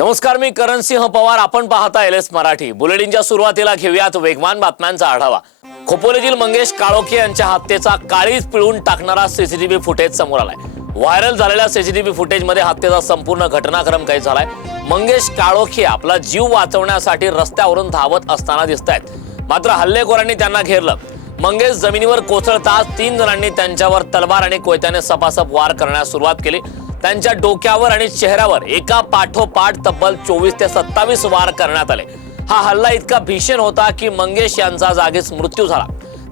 नमस्कार, मी करणसिंह पवार. आपण पाहता एलएस मराठी. बुलेटिनच्या सुरुवातीला घेऊयात वेगवान बातम्यांचा आढावा. खोपोलीतील मंगेश काळोखे यांच्या हत्येचा काळीज पिळून टाकणारा सीसीटीव्ही फुटेज समोर आलाय. व्हायरल झालेल्या सीसीटीव्ही फुटेजमध्ये हत्येचा संपूर्ण घटनाक्रम कैद झालाय. मंगेश काळोखे आपला जीव वाचवण्यासाठी रस्त्यावरून धावत असताना दिसतायत, मात्र हल्लेखोरांनी त्यांना घेरलं. मंगेश जमिनीवर कोसळताच 3 जणांनी त्यांच्यावर तलवार आणि कोयत्याने सपासप वार करण्यास सुरुवात केली. त्यांच्या डोक्यावर आणि चेहऱ्यावर एका पाठोपाठ तब्बल 24 ते 27 वार करण्यात आले. हा हल्ला इतका भीषण होता की मंगेश यांचा जागीच मृत्यू झाला.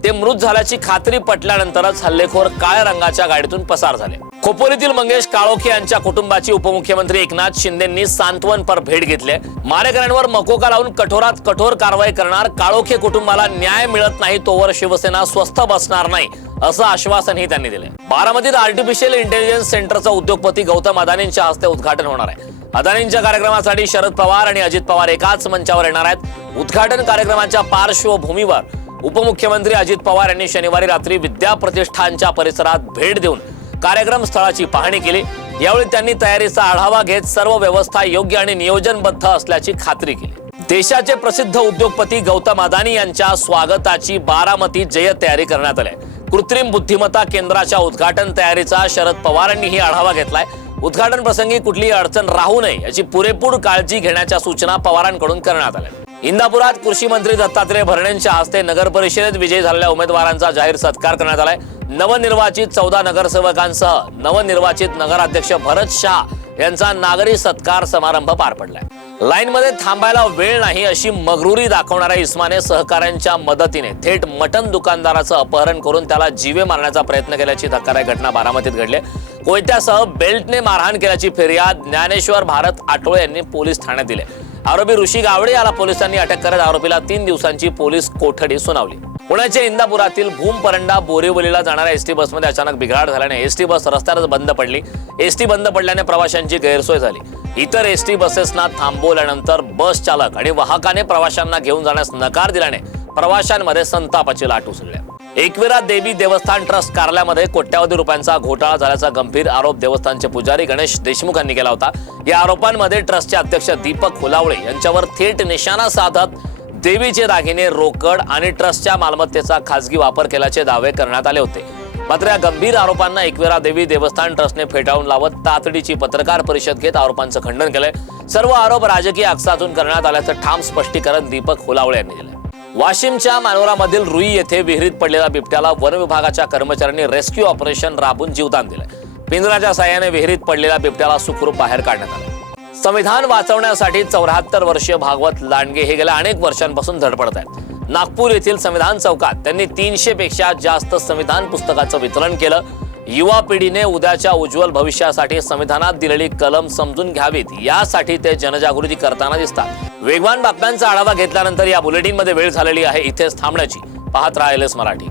ते मृत झाल्याची खात्री पटल्यानंतरच हल्लेखोर काळ्या रंगाच्या गाडीतून पसार झाले. खोपोलीतील मंगेश काळोखे यांच्या कुटुंबाची उपमुख्यमंत्री एकनाथ शिंदेंनी सांत्वनपर भेट घेतली. मारेकऱ्यांवर मकोका लावून कठोरात कठोर कारवाई करणार. काळोखे कुटुंबाला न्याय मिळत नाही तोवर शिवसेना स्वस्थ बसणार नाही असं आश्वासनही त्यांनी दिले. बारामतीत आर्टिफिशियल इंटेलिजन्स सेंटरचं उद्योगपती गौतम अदानींच्या हस्ते उद्घाटन होणार आहे. अदानींच्या कार्यक्रमासाठी शरद पवार आणि अजित पवार एकाच मंचावर येणार आहेत. उद्घाटन कार्यक्रमाच्या पार्श्वभूमीवर उपमुख्यमंत्री अजित पवार यांनी शनिवारी रात्री विद्या प्रतिष्ठानच्या परिसरात भेट देऊन कार्यक्रम स्थळाची पाहणी केली. यावेळी त्यांनी तयारीचा आढावा घेत सर्व व्यवस्था योग्य आणि नियोजनबद्ध असल्याची खात्री केली. देशाचे प्रसिद्ध उद्योगपती गौतम अदानी यांच्या स्वागताची बारामतीत जय्यत तयारी करण्यात आली. कृत्रिम बुद्धिमत्ता केंद्राच्या उद्घाटन तयारीचा शरद पवारांनीही आढावा घेतलाय. उद्घाटन प्रसंगी कुठलीही अडचण राहू नये याची पुरेपूर काळजी घेण्याच्या सूचना पवारांकडून करण्यात आल्या. इंदापुरात कृषी मंत्री दत्तात्रय भरणेंच्या हस्ते नगर परिषदेत विजयी झालेल्या उमेदवारांचा जाहीर सत्कार करण्यात आलाय. नवनिर्वाचित 14 नगरसेवकांसह नवनिर्वाचित नगराध्यक्ष भरत शाह यांचा नागरी सत्कार समारंभ पार पडलाय. लाईनमध्ये थांबायला वेळ नाही अशी मगरुरी दाखवणाऱ्या इस्माने सहकाऱ्यांच्या मदतीने थेट मटन दुकानदाराचं अपहरण करून त्याला जीवे मारण्याचा प्रयत्न केल्याची धक्कादायक घटना बारामतीत घडली. कोयत्यासह बेल्टने मारहाण केल्याची फिर्याद ज्ञानेश्वर भारत आठवळे यांनी पोलीस ठाण्यात दिली. आरोपी ऋषी गावडे याला पोलिसांनी अटक करत आरोपीला 3 दिवसांची पोलीस कोठडी सुनावली. पुण्याच्या इंदापुरातील भूमपरंडा बोरिवलीला जाणाऱ्या एसटी बसमध्ये अचानक बिघाड झाल्याने एसटी बस रस्त्यावरच बंद पडली. एसटी बंद पडल्याने प्रवाशांची गैरसोय झाली. इतर एसटी बसेसना थांबवल्यानंतर बस चालक आणि वाहकाने प्रवाशांना घेऊन जाण्यास नकार दिल्याने प्रवाशांमध्ये संतापाची लाट उसळली. एकविरा देवी देवस्थान ट्रस्ट कार्यालयामध्ये कोट्यावधी रुपयांचा घोटाळा झाल्याचा गंभीर आरोप देवस्थानचे पुजारी गणेश देशमुख यांनी केला होता. या आरोपांमध्ये ट्रस्टचे अध्यक्ष दीपक खुलावळे यांच्यावर थेट निशाणा साधत देवीचे दागिने, रोकड आणि ट्रस्टच्या मालमत्तेचा खासगी वापर केल्याचे दावे करण्यात आले होते. मात्र या गंभीर आरोपांना एकविरा देवी देवस्थान ट्रस्टने फेटाळून लावत तातडीची पत्रकार परिषद घेत आरोपांचं खंडन केलंय. सर्व आरोप राजकीय आकसातून करण्यात आल्याचं ठाम स्पष्टीकरण दीपक खुलावळे यांनी दिलं. वाशिमच्या मानोरामधील रुई येथे विहिरीत पडलेल्या बिबट्याला वन विभागाच्या कर्मचाऱ्यांनी रेस्क्यू ऑपरेशन राबवून जीवदान दिले. पिंजराच्या साहाय्याने विहिरीत पडलेल्या बिबट्याला सुखरूप बाहेर काढण्यात आले. संविधान वाचवण्यासाठी 74 वर्षीय भागवत लांडगे हे गेल्या अनेक वर्षांपासून धडपडत आहेत. नागपूर येथील संविधान चौकात त्यांनी 300 पेक्षा जास्त संविधान पुस्तकाचं वितरण केलं. युवा पिढीने उद्याच्या उज्ज्वल भविष्यासाठी संविधानात दिलेली कलम समजून घ्यावीत यासाठी ते जनजागृती करताना दिसतात. वेगवान बातम्यांचा आढावा घेतल्यानंतर या बुलेटिनमध्ये वेळ झालेली आहे इथेच थांबण्याची. पाहत राहा एलएस मराठी.